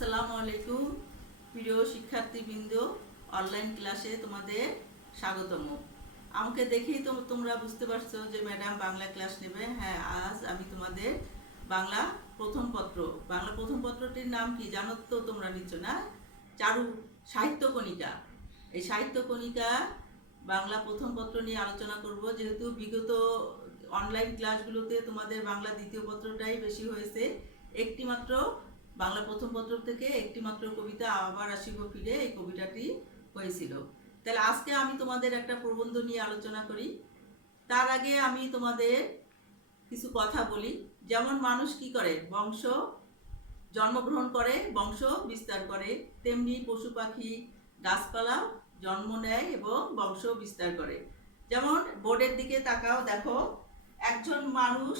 আসসালামু আলাইকুম প্রিয় শিক্ষার্থীবৃন্দ, অনলাইন ক্লাসে তোমাদের স্বাগতম। আমাকে দেখেই তো তোমরা বুঝতে পারছো যে ম্যাডাম বাংলা ক্লাস নেবে। হ্যাঁ, আজ আমি তোমাদের বাংলা প্রথম পত্র বাংলা প্রথম পত্রটির নাম কি জানো তো তোমরা নিশ্চয় না? চারু সাহিত্য কণিকা। এই সাহিত্য কণিকা বাংলা প্রথম পত্র নিয়ে আলোচনা করব। যেহেতু বিগত অনলাইন ক্লাসগুলোতে তোমাদের বাংলা দ্বিতীয় পত্রটাই বেশি হয়েছে, একটি মাত্র বাংলা প্রথম পত্র থেকে একটি মাত্র কবিতা আবার আসিব ফিরে, এই কবিতাটি হয়েছিল। তাহলে আজকে আমি তোমাদের একটা প্রবন্ধ নিয়ে আলোচনা করি। তার আগে আমি তোমাদের কিছু কথা বলি। যেমন মানুষ কি করে, বংশ জন্মগ্রহণ করে, বংশ বিস্তার করে, তেমনি পশু পাখি গাছপালা জন্ম নেয় এবং বংশ বিস্তার করে। যেমন বোর্ডের দিকে তাকাও, দেখো একজন মানুষ,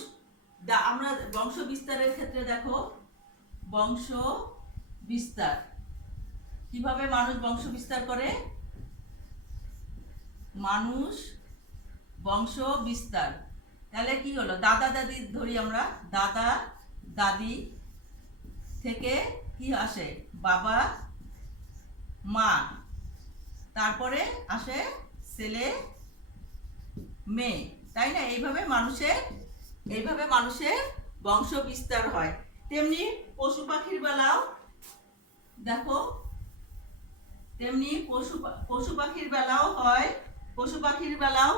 আমরা বংশ বিস্তারের ক্ষেত্রে দেখো বংশ বিস্তার কিভাবে মানুষ বংশ বিস্তার করে। মানুষ বংশ বিস্তার, তাহলে কি হলো, দাদা দাদি ধরি আমরা, দাদা দাদি থেকে কি আসে, বাবা মা, তারপরে আসে ছেলে মেয়ে, তাই না? এইভাবে মানুষের বংশ বিস্তার হয়। তেমনি পশু পাখির বেলাও দেখো, তেমনি পশু পাখির বেলাও হয়। পশু পাখির বেলাও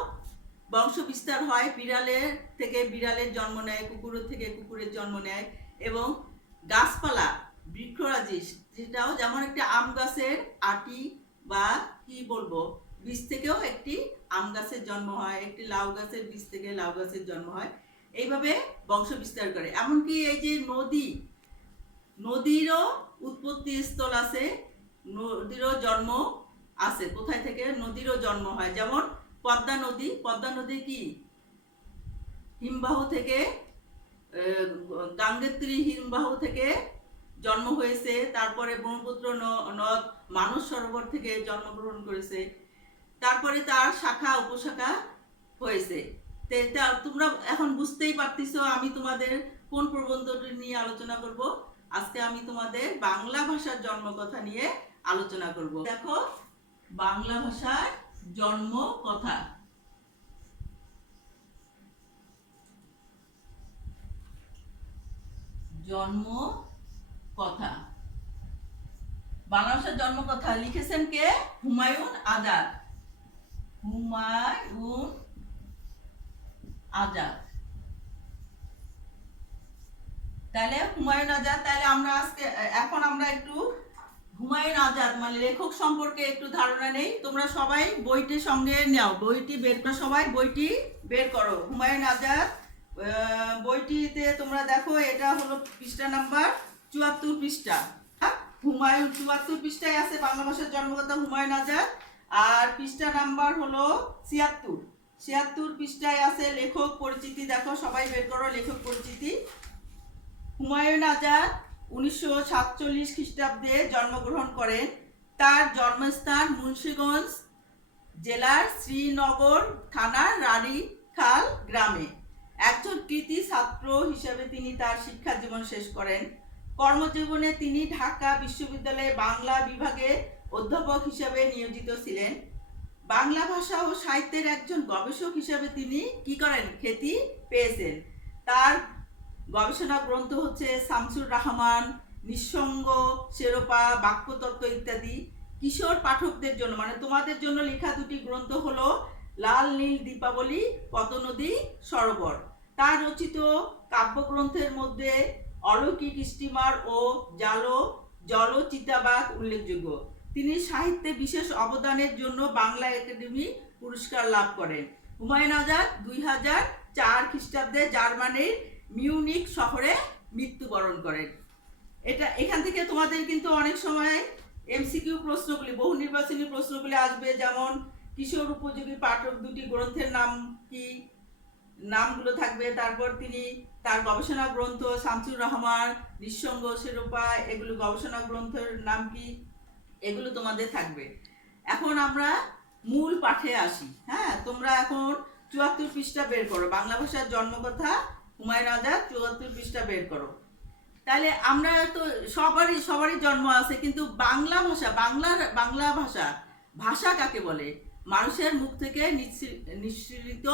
বংশ বিস্তার হয়। বিড়ালের থেকে বিড়ালের জন্ম নেয়, কুকুরের থেকে কুকুরের জন্ম নেয়। এবং গাছপালা বৃক্ষরাজি, যেটাও যেমন একটি আম গাছের আটি বা কি বলবো বীজ থেকেও একটি আম গাছের জন্ম হয়, একটি লাউ গাছের বীজ থেকে লাউ গাছের জন্ম হয়। এইভাবে বংশ বিস্তার করে। এমনকি এই যে নদীরও উৎপত্তি স্থল আছে, নদীরও জন্ম আছে। কোথায় থেকে নদীরও জন্ম হয়? যেমন পদ্মা নদী কি হিমবাহ থেকে, গাঙ্গেত্রী হিমবাহ থেকে জন্ম হয়েছে। তারপরে ব্রহ্মপুত্র নদ মানস সরোবর থেকে জন্মগ্রহণ করেছে। তারপরে তার শাখা উপশাখা হয়েছে। তোমরা এখন বুঝতেই পারতেছো আমি তোমাদের কোন প্রবন্ধটি নিয়ে আলোচনা করব। আজকে আমি তোমাদের বাংলা ভাষার জন্ম কথা নিয়ে আলোচনা করব। দেখো, বাংলা ভাষার জন্ম কথা। জন্ম কথা, বাংলা ভাষার জন্ম কথা লিখেছেন কে? হুমায়ুন আজাদ। হুমায়ুন আজাদ। তাহলে হুমায়ুন আজাদ, তাহলে এখন আমরা একটু হুমায়ুন আজাদ মানে লেখক সম্পর্কে একটু ধারণা নেই। তোমরা সবাই বইটি সঙ্গে নাও, বইটি বের করো, সবাই বইটি বের করো। হুমায়ুন আজাদ বইটিতে তোমরা দেখো, এটা হলো পৃষ্ঠা নাম্বার 74 পৃষ্ঠা। হুমায়ুন 74 পৃষ্ঠায় আছে বাংলা ভাষার জন্মকথা হুমায়ুন আজাদ। আর পৃষ্ঠা নাম্বার হলো 76 পৃষ্ঠায় আছে লেখক পরিচিতি। দেখো সবাই বের করো লেখক পরিচিতি। হুমায়ুন আজাদ 1947 খ্রিস্টাব্দে জন্মগ্রহণ করেন। তার জন্মস্থান মুন্সিগঞ্জ জেলার শ্রীনগর থানার রানীখাল গ্রামে। একজন কৃতি ছাত্র হিসেবে তিনি তার শিক্ষা জীবন শেষ করেন। কর্মজীবনে তিনি ঢাকা বিশ্ববিদ্যালয়ে বাংলা বিভাগে অধ্যাপক হিসেবে নিয়োজিত ছিলেন। বাংলা ভাষা ও সাহিত্যের একজন গবেষক হিসেবে তিনি কি করেন, খ্যাতি পেয়েছেন। তার গবেষণা গ্রন্থ হচ্ছে শামসুর রাহমান, নিঃসঙ্গ, শেরোপা, বাক্যতত্ত্ব ইত্যাদি। কিশোর পাঠকদের জন্য মানে তোমাদের জন্য লেখা দুটি গ্রন্থ হলো লাল নীল দীপাবলি, পদ্মনদী সরোবর। তার রচিত কাব্যগ্রন্থের মধ্যে অলৌকিক স্টিমার ও জল চিতাবাঘ উল্লেখযোগ্য। তিনি সাহিত্যে বিশেষ অবদানের জন্য বাংলা একাডেমি পুরস্কার লাভ করেন। হুমায়ুন আজাদ 2004 খ্রিস্টাব্দে জার্মানির মিউনিক শহরে মৃত্যুবরণ করেন। এখান থেকে তোমাদের কিন্তু অনেক সময় এমসিকিউ প্রশ্নগুলি, বহু নির্বাচনী প্রশ্নগুলি আসবে। যেমন কিশোর উপযোগী পাঠক দুটি গ্রন্থের নাম কি, নামগুলো থাকবে। তারপর তিনি তার গবেষণা গ্রন্থ শামসুর রহমান, নিঃসঙ্গ, শেরোপা, এগুলো গবেষণা গ্রন্থের নাম কি, এগুলো তোমাদের থাকবে। এখন আমরা মূল পাঠে আসি। হ্যাঁ, তোমরা এখন 74 পৃষ্ঠা বের করো, বাংলা ভাষার জন্মকথা হুমায়ুন আজাদ 74 পৃষ্ঠা বের করো। তাহলে আমরা তো সবারই জন্ম আছে, কিন্তু বাংলা ভাষা ভাষা কাকে বলে? মানুষের মুখ থেকে নিঃসৃত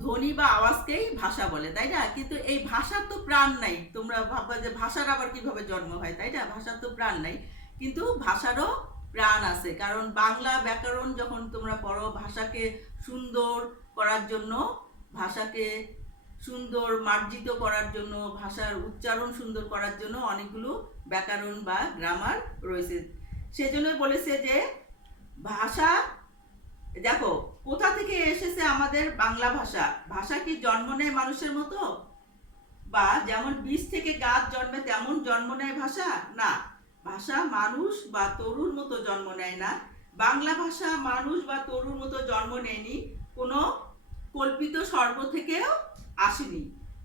ধ্বনি বা আওয়াজকেই ভাষা বলে, তাই না? কিন্তু এই ভাষার তো প্রাণ নাই। তোমরা ভাববা যে ভাষার আবার কিভাবে জন্ম হয়, তাই না? ভাষার তো প্রাণ নাই, কিন্তু ভাষারও প্রাণ আছে। কারণ বাংলা ব্যাকরণ যখন তোমরা পড়ো, ভাষাকে সুন্দর করার জন্য, ভাষাকে সুন্দর মার্জিত করার জন্য, ভাষার উচ্চারণ সুন্দর করার জন্য অনেকগুলো ব্যাকরণ বা গ্রামার রয়েছে। সেজন্য বলেছে যে ভাষা, দেখো কোথা থেকে এসেছে আমাদের বাংলা ভাষা। ভাষা কি জন্ম নেয় মানুষের মতো, বা যেমন বীজ থেকে গাছ জন্মে তেমন জন্ম নেয় ভাষা? না, ভাষা মানুষ বা তরুর মতো জন্ম নেয় না। বাংলা ভাষা মানুষ বা তরুর মতো জন্ম নেয়নি, কোনো কল্পিত স্বর্গ থেকেও আসেনি।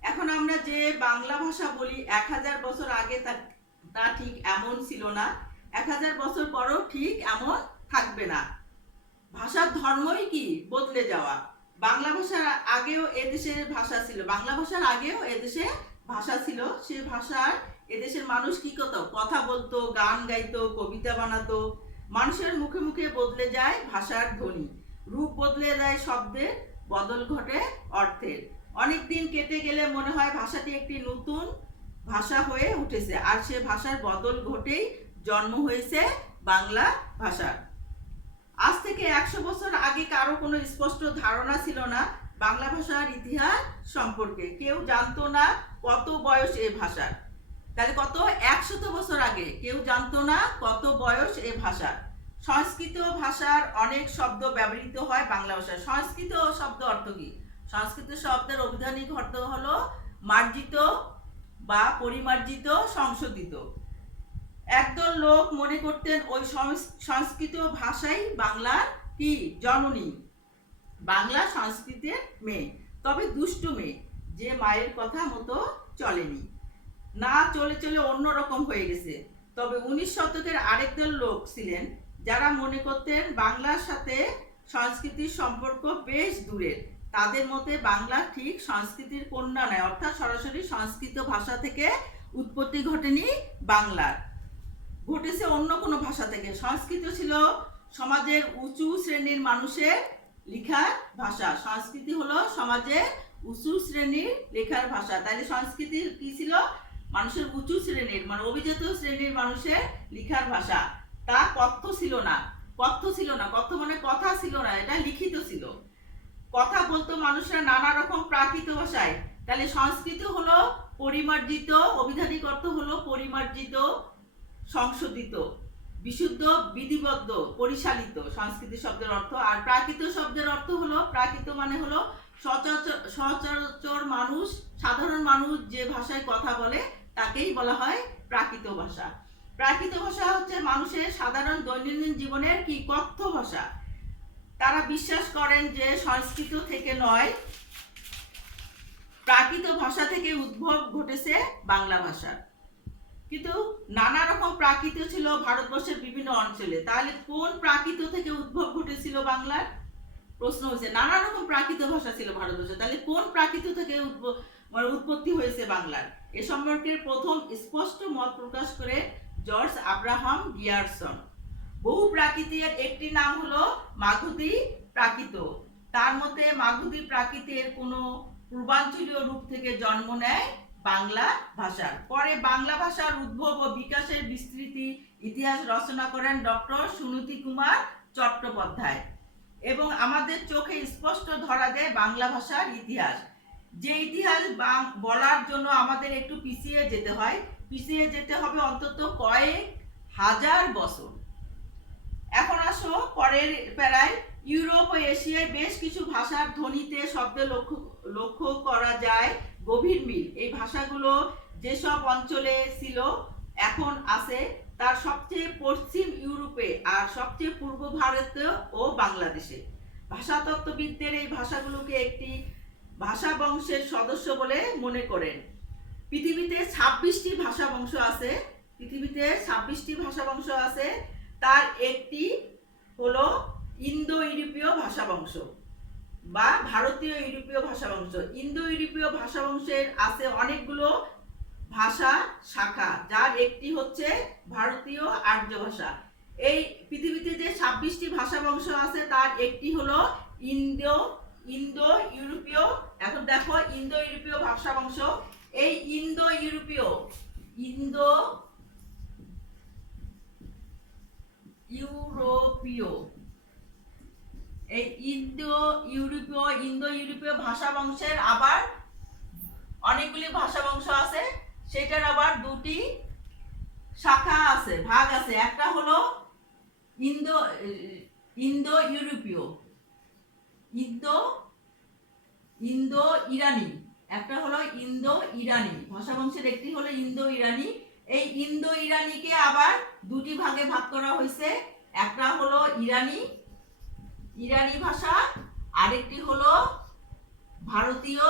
এখন আমরা যে বাংলা ভাষা বলি 1000 বছর আগে তা ঠিক এমন ছিল না, 1000 বছর পরও ঠিক এমন থাকবে না। ভাষার ধর্মই কি? বদলে যাওয়া। বাংলা ভাষার আগেও এদেশের ভাষা ছিল, বাংলা ভাষার আগেও এদেশে ভাষা ছিল। সে ভাষার এদেশের মানুষ কি করতো? কথা বলতো, গান গাইতো, কবিতা বানাতো। মানুষের মুখে মুখে বদলে যায় ভাষার ধ্বনি, রূপ বদলে যায় শব্দের, বদল ঘটে অর্থের। অনেক দিন কেটে গেলে মনে হয় ভাষাটি একটি নতুন ভাষা হয়ে উঠেছে, আর সে ভাষার বদল ঘটেই জন্ম হয়েছে বাংলা ভাষার। আজ থেকে 100 বছর আগে কারো কোনো স্পষ্ট ধারণা ছিল না বাংলা ভাষার ইতিহাস সম্পর্কে। কেউ জানতো না কত বয়স এই ভাষার। তাহলে কত 100 বছর আগে কেউ জানতো না কত বয়স এই ভাষার। সংস্কৃত ভাষার অনেক শব্দ ব্যবহৃত হয় বাংলা ভাষায়। সংস্কৃত শব্দ অর্থ কি? সংস্কৃত শব্দের অভিধানিক অর্থ হলো মার্জিত বা পরিমার্জিত, সংশোধিত। একদল লোক মনে করতেন ওই সংস্কৃত ভাষাই বাংলার কি জননী, বাংলা সংস্কৃতের মেয়ে, তবে দুষ্টু মেয়ে, যে মায়ের কথা মতো চলেনি, না চলে চলে অন্যরকম হয়ে গেছে। তবে 19 শতকের আরেকদল লোক ছিলেন যারা মনে করতেন বাংলার সাথে সংস্কৃতির সম্পর্ক বেশ দূরের। তাদের মতে বাংলা ঠিক সংস্কৃতির কন্যা নয়, অর্থাৎ সরাসরি সংস্কৃত ভাষা থেকে উৎপত্তি ঘটেনি বাংলার, ঘটেছে অন্য কোনো ভাষা থেকে। সংস্কৃত ছিল সমাজের উঁচু শ্রেণীর মানুষের লেখার ভাষা। সংস্কৃতি হলো সমাজের উঁচু শ্রেণীর লেখার ভাষা। তাহলে সংস্কৃতি কি ছিল? মানুষের উঁচু শ্রেণীর, মানে অভিজাত শ্রেণীর মানুষের লেখার ভাষা। তা কথ্য ছিল না। কথ্য মানে কথা ছিল না, এটা লিখিত ছিল। কথা বলতো মানুষরা নানা রকম প্রাকৃত ভাষায়। তাহলে সংস্কৃত হলো পরিমার্জিত, অভিধানিক অর্থ হলো পরিমার্জিত, সংশোধিত, বিশুদ্ধ, বিধিবদ্ধ, পরিচালিত সংস্কৃতি শব্দের অর্থ। আর প্রাকৃত শব্দের অর্থ হলো, প্রাকৃত মানে হলো সচরাচর মানুষ, সাধারণ মানুষ যে ভাষায় কথা বলে তাকেই বলা হয় প্রাকৃত ভাষা। প্রাকৃত ভাষা হচ্ছে মানুষের সাধারণ দৈনন্দিন জীবনের কি কথ্য ভাষা। তারা বিশ্বাস করেন যে সংস্কৃত থেকে নয়, প্রাকৃত ভাষা থেকে উদ্ভব ঘটেছে বাংলা ভাষার। কিন্তু নানা রকম প্রাকৃত ছিল ভারতবর্ষের বিভিন্ন অঞ্চলে। তাহলে কোন প্রাকৃত থেকে উদ্ভব ঘটেছিল বাংলার? প্রশ্ন হচ্ছে, নানা রকম প্রাকৃত ভাষা ছিল ভারতবর্ষে, তাহলে কোন প্রাকৃত থেকে উৎপত্তি হয়েছে বাংলার? এ সম্পর্কে প্রথম স্পষ্ট মত প্রকাশ করে জর্জ আব্রাহাম গিয়ারসন। বহু প্রাকৃতের একটি নাম হলো মাগধী প্রাকৃত। তার মতে মাগধী প্রাকৃতের কোনো পূর্বাঞ্চলীয় রূপ থেকে জন্ম নেয় বাংলা ভাষার। পরে বাংলা ভাষার উদ্ভব ও বিকাশের বিস্তৃতি ইতিহাস রচনা করেন ডক্টর সুনীতি কুমার চট্টোপাধ্যায়, এবং আমাদের চোখে স্পষ্ট ধরা দেয় বাংলা ভাষার ইতিহাস। যে ইতিহাস বলার জন্য আমাদের একটু পিছিয়ে যেতে হবে অন্তত কয়েক হাজার বছর। এখন আসো পরের প্যারায়। ইউরোপ ও এশিয়ায় বেশ কিছু ভাষার ধ্বনিতে শব্দে লক্ষ্য করা যায় গভীর মিল। এই ভাষাগুলো যেসব অঞ্চলে ছিল, এখন আছে, তার সবচেয়ে পশ্চিম ইউরোপে আর সবচেয়ে পূর্ব ভারতে ও বাংলাদেশে। ভাষাতত্ত্ববিদদের এই ভাষাগুলোকে একটি ভাষা বংশের সদস্য বলে মনে করেন। পৃথিবীতে 26টি ভাষা বংশ আছে। তার একটি হলো ইন্দো ইউরোপীয় ভাষা বংশ বা ভারতীয় ইউরোপীয় ভাষা বংশ। ইন্দো ইউরোপীয় ভাষা বংশের আছে অনেকগুলো ভাষা শাখা, যার একটি হচ্ছে ভারতীয় আর্য ভাষা। এই পৃথিবীতে যে 26টি ভাষা বংশ আছে তার একটি হলো ইন্দো ইন্দো ইউরোপীয়। এখন দেখো ইন্দো ইউরোপীয় ভাষা বংশ। এই ইন্দো ইউরোপীয় এই ইন্দো ইউরোপীয় ভাষা বংশের আবার অনেকগুলি ভাষা বংশ আছে। সেটার আবার দুটি শাখা আছে, ভাগ আছে। একটা হলো ইন্দো ইন্দো ইউরোপীয়, ইন্দো ইরানি। একটা হলো ইন্দো ইরানি ভাষা বংশের, একটি হলো ইন্দো ইরানি। এই ইন্দো ইরানিকে আবার দুটি ভাগে ভাগ করা হয়েছে। একটা হলো ইরানি ভাষা, আরেকটি হলো ভারতীয়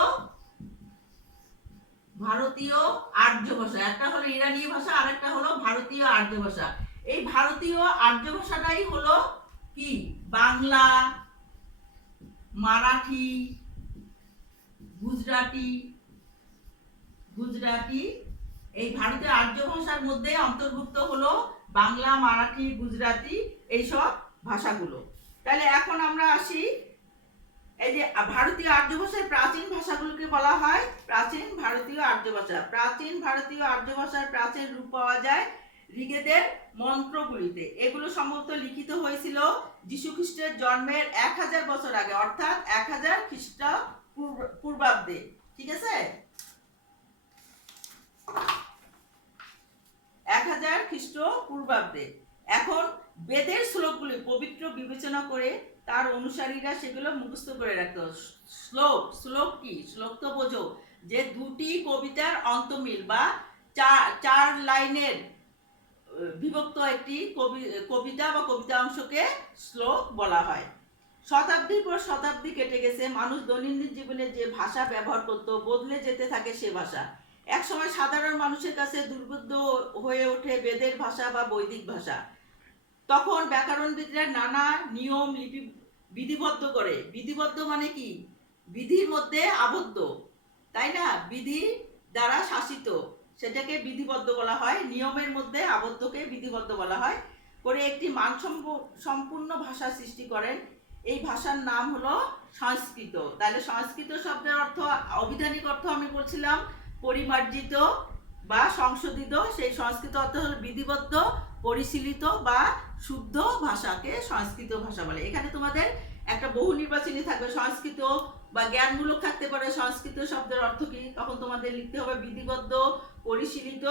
আর্য ভাষা। একটা হলো ইরানি ভাষা, আরেকটা হলো ভারতীয় আর্য ভাষা। এই ভারতীয় আর্য ভাষাটাই হলো কি বাংলা, মারাঠি, গুজরাটি। এই ভারতীয় আর্য ভাষার মধ্যে অন্তর্ভুক্ত হলো বাংলা, মারাঠি, গুজরাটি এইসব ভাষাগুলো। তাহলে এখন আমরা আসি, এই যে ভারতীয় আর্য ভাষার প্রাচীন ভাষাগুলোকে বলা হয় প্রাচীন ভারতীয় আর্য ভাষা। প্রাচীন ভারতীয় আর্য ভাষার প্রাচীন রূপ পাওয়া যায় ঋগ্বেদের মন্ত্রগুলিতে। এগুলো সম্ভবত লিখিত হয়েছিল যীশু খ্রিস্টের জন্মের 1000 বছর আগে, অর্থাৎ 1000 খ্রিস্টপূর্বাব্দে। ঠিক আছে, 1000 খ্রিস্টপূর্বাব্দে। এখন বেদের শ্লোকগুলি পবিত্র বিবেচনা করে তার অনুসারীরা সেগুলো মুখস্থ করে রাখত। শ্লোক কি? শ্লোক তো বোঝো, যে দুটি কবিতার অন্তমিল বা চার লাইনের বিভক্ত একটি কবিতা বা কবিতা অংশকে শ্লোক বলা হয়। শতাব্দীর পর শতাব্দী কেটে গেছে, মানুষ দৈনন্দিন জীবনে যে ভাষা ব্যবহার করত বদলে যেতে থাকে সে ভাষা। একসময় সাধারণ মানুষের কাছে দুর্বোধ্য হয়ে ওঠে বেদের ভাষা বা বৈদিক ভাষা। তখন ব্যাকরণবিদরা নানা নিয়ম লিপি বিধিবদ্ধ করে। বিধিবদ্ধ মানে কি? বিধির মধ্যে আবদ্ধ, তাই না? বিধি দ্বারা শাসিত, সেটাকে বিধিবদ্ধ বলা হয়। নিয়মের মধ্যে আবদ্ধকে বিধিবদ্ধ বলা হয়। করে একটি মানসম্পূর্ণ ভাষা সৃষ্টি করেন। এই ভাষার নাম হলো সংস্কৃত। তাহলে সংস্কৃত শব্দের অর্থ, অভিধানিক অর্থ আমি বলছিলাম পরিমার্জিত বা সংশোধিত। সেই সংস্কৃত অর্থ হলো বিধিবদ্ধ, পরিশীলিত বা শুদ্ধ ভাষাকে সংস্কৃত ভাষা বলে। এখানে তোমাদের একটা বহু নির্বাচনী থাকবে, সংস্কৃত বা জ্ঞানমূলক থাকতে পারে সংস্কৃত শব্দের অর্থ কি, তখন তোমাদের লিখতে হবে বিধিবদ্ধ, পরিশীলিত,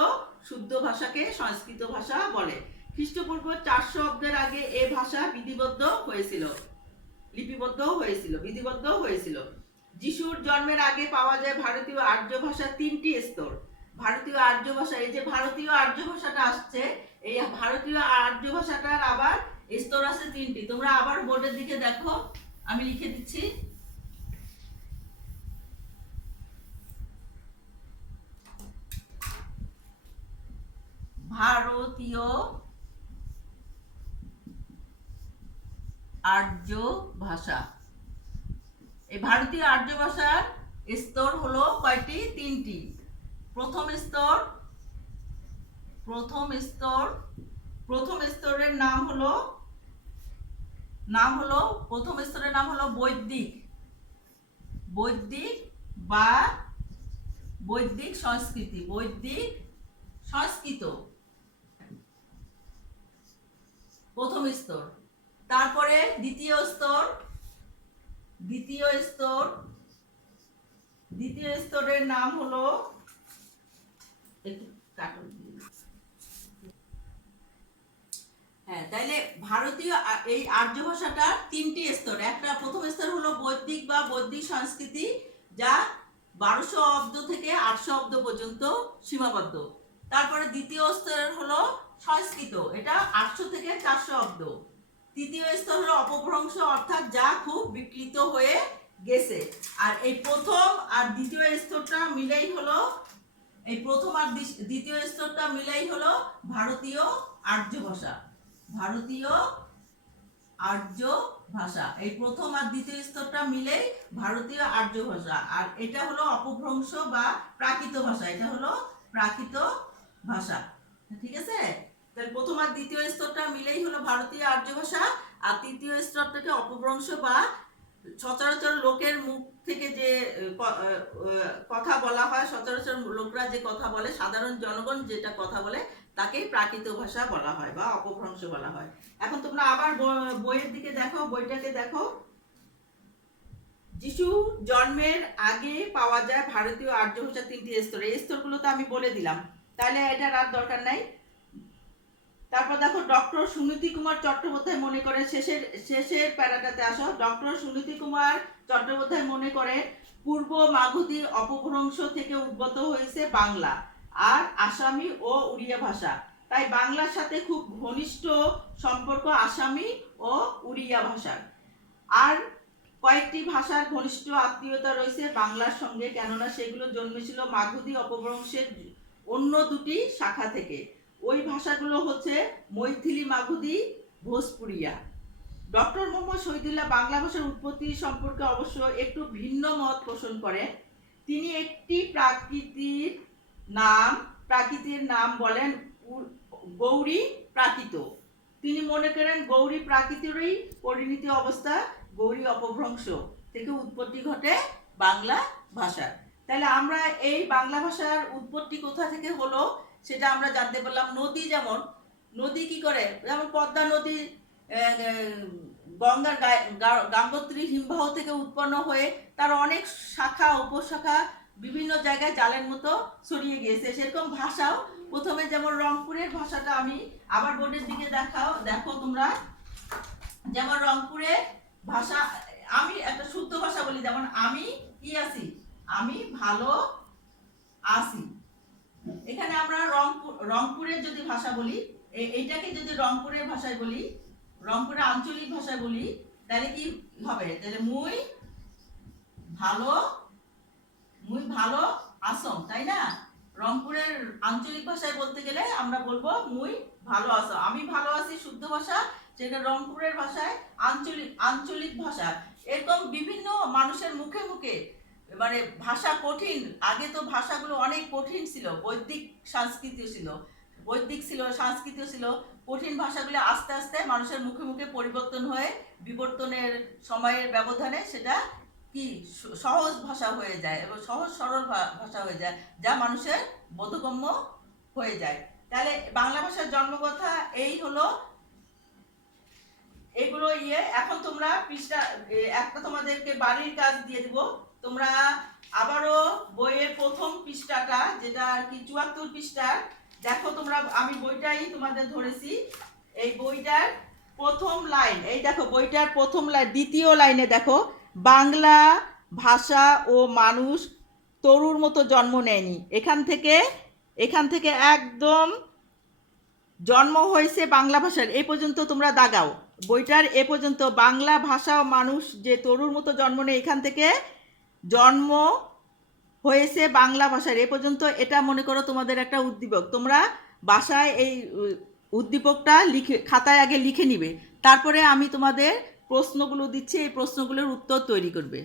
শুদ্ধ ভাষাকে সংস্কৃত ভাষা বলে। খ্রিস্টপূর্ব 400 অব্দের আগে এ ভাষা বিধিবদ্ধ হয়েছিল, লিপিবদ্ধ হয়েছিল, বিধিবদ্ধ হয়েছিল। যিশুর জন্মের আগে পাওয়া যায় ভারতীয় আর্য ভাষা 3টি স্তর। ভারতীয় আর্য ভাষা, এই যে ভারতীয় আর্য ভাষাটা আসছে, এই ভারতীয় আর্য ভাষাটার আবার স্তর আছে 3টি। তোমরা আবার বোর্ডের দিকে দেখো, আমি লিখে দিচ্ছি। ভারতীয় আর্য ভাষা। এই ভারতীয় আর্য ভাষার স্তর হলো কয়টি? 3টি। প্রথম স্তরের নাম হলো বৈদিক বা বৈদিক সংস্কৃতি, সংস্কৃত প্রথম স্তর। তারপরে দ্বিতীয় স্তরের নাম হলো, হ্যাঁ, তাইলে ভারতীয় এই আর্য ভাষাটার 3টি স্তর। একটা প্রথম স্তর হলো বৈদিক বা বৈদিক সংস্কৃতি, যা 1200 অব্দ থেকে 800 অব্দ পর্যন্ত সীমাবদ্ধ। তারপরে দ্বিতীয় স্তর হলো সংস্কৃত, এটা 800 থেকে 400 অব্দ। তৃতীয় স্তর হলো অপভ্রংশ, অর্থাৎ যা খুব বিকৃত হয়ে গেছে। আর এই প্রথম আর দ্বিতীয় স্তরটা মিলেই হলো, এই প্রথম আর দ্বিতীয় স্তরটা মিলেই হলো ভারতীয় আর্য ভাষা। ভারতীয় আর্য ভাষা, এই প্রথম আর দ্বিতীয় স্তরটা মিলেই ভারতীয় আর্য ভাষা। আর এটা হলো অপভ্রংশ বা প্রাকৃত ভাষা, এটা হলো প্রাকৃত ভাষা। ঠিক আছে, তাহলে প্রথম আর দ্বিতীয় স্তরটা মিলেই হলো ভারতীয় আর্য ভাষা, আর তৃতীয় স্তরটাকে অপভ্রংশ বা সচরাচর লোকের মুখ থেকে যে কথা বলা হয়, সচরাচর লোকরা যে কথা বলে, সাধারণ জনগণ যেটা কথা বলে তাকেই প্রাকৃত ভাষা বলা হয় বা অপভ্রংশ বলা হয়। এখন তোমরা আবার বইয়ের দিকে দেখো, বইটাকে দেখো। যিশু জন্মের আগে পাওয়া যায় ভারতীয় আর্য ভাষা 3টি স্তর। এই স্তরগুলো তো আমি বলে দিলাম, তাহলে এটার আর দরকার নাই। তারপর দেখো, ডক্টর সুনীতি কুমার চট্টোপাধ্যায় মনে করে, শেষের প্যারাটাতে আসো। ডক্টর সুনীতি কুমার চট্টোপাধ্যায় মনে করে পূর্ব মাগধী অপভ্রংশ থেকে উদ্ভূত হয়েছে বাংলা আর আসামি ও উড়িয়া ভাষা। তাই বাংলার সাথে খুব ঘনিষ্ঠ সম্পর্ক আসামি ও উড়িয়া ভাষার। আর কয়েকটি ভাষার ঘনিষ্ঠ আত্মীয়তা রয়েছে বাংলার সঙ্গে, কেননা সেগুলো জন্মেছিল মাগধী অপভ্রংশের অন্য দুটি শাখা থেকে। ওই ভাষাগুলো হচ্ছে মৈথিলি, মাগধী, ভোজপুরিয়া। ডক্টর মোহাম্মদ শহীদুল্লাহ বাংলা ভাষার উৎপত্তি সম্পর্কে অবশ্য একটু ভিন্ন মত পোষণ করেন। তিনি একটি প্রাকৃতির নাম বলেন গৌরী প্রাকৃত। তিনি মনে করেন গৌরী প্রাকৃতিরই পরিণতি অবস্থা, গৌরী অপভ্রংশ থেকে উৎপত্তি ঘটে বাংলা ভাষার। তাহলে আমরা এই বাংলা ভাষার উৎপত্তি কোথা থেকে হলো সেটা আমরা জানতে পারলাম। নদী, যেমন নদী কি করে, যেমন পদ্মা নদী গঙ্গার গঙ্গোত্রী হিমবাহ থেকে উৎপন্ন হয়ে তার অনেক শাখা উপশাখা বিভিন্ন জায়গায় জালের মতো ছড়িয়ে গিয়েছে। সেরকম ভাষাও প্রথমে, যেমন রংপুরের ভাষাটা আমি আবার বোর্ডের দিকে দেখো তোমরা, যেমন রংপুরের ভাষা, আমি একটা শুদ্ধ ভাষা বলি, যেমন আমি কি আছি, আমি ভালো আছি। এখানে আমরা রংপুরের যদি ভাষা বলি, এইটাকে যদি রংপুরের ভাষায় বলি, রংপুরের আঞ্চলিক ভাষায় বলি, তাহলে কি হবে, তাহলে মুই ভালো আসম, তাই না? রংপুরের আঞ্চলিক ভাষায় বলতে গেলে আমরা বলবো মুই ভালো আছো, আমি ভালো আছি শুদ্ধ ভাষা, যেটা রংপুরের ভাষায় আঞ্চলিক ভাষা। এরকম বিভিন্ন মানুষের মুখে মুখে, মানে ভাষা কঠিন, আগে তো ভাষাগুলো অনেক কঠিন ছিল, বৈদিক সংস্কৃত ছিল, কঠিন ভাষাগুলো আস্তে আস্তে মানুষের মুখে মুখে পরিবর্তন হয়ে বিবর্তনের সময়ের ব্যবধানে সেটা কি সহজ ভাষা হয়ে যায় এবং সহজ সরল ভাষা হয়ে যায়, যা মানুষের বোধগম্য হয়ে যায়। তাহলে বাংলা ভাষার জন্মকথা এই হলো, এগুলো এখন তোমরা পৃষ্ঠা একটা তোমাদেরকে বাড়ির কাজ দিয়ে দিব। তোমরা আবারও বইয়ের প্রথম পৃষ্ঠাটা, যেটা আর কি ৭৪ পৃষ্ঠার, দেখো তোমরা, আমি বইটাই তোমাদের ধরেছি। এই বইটার প্রথম লাইন, এই দেখো বইটার প্রথম লাইন, দ্বিতীয় লাইনে দেখো, বাংলা ভাষা ও মানুষ তরুর মতো জন্ম নেয়নি, এখান থেকে একদম জন্ম হয়েছে বাংলা ভাষার, এই পর্যন্ত তোমরা দাগাও বইটার এ পর্যন্ত, বাংলা ভাষা ও মানুষ যে তরুর মতো জন্ম নেয়, এখান থেকে জন্ম হয়েছে বাংলা ভাষার, এ পর্যন্ত। এটা মনে করো তোমাদের একটা উদ্দীপক, তোমরা বাসায় এই উদ্দীপকটা খাতায় আগে লিখে নিবে, তারপরে আমি তোমাদের প্রশ্নগুলো দিচ্ছি, এই প্রশ্নগুলোর উত্তর তৈরি করবে।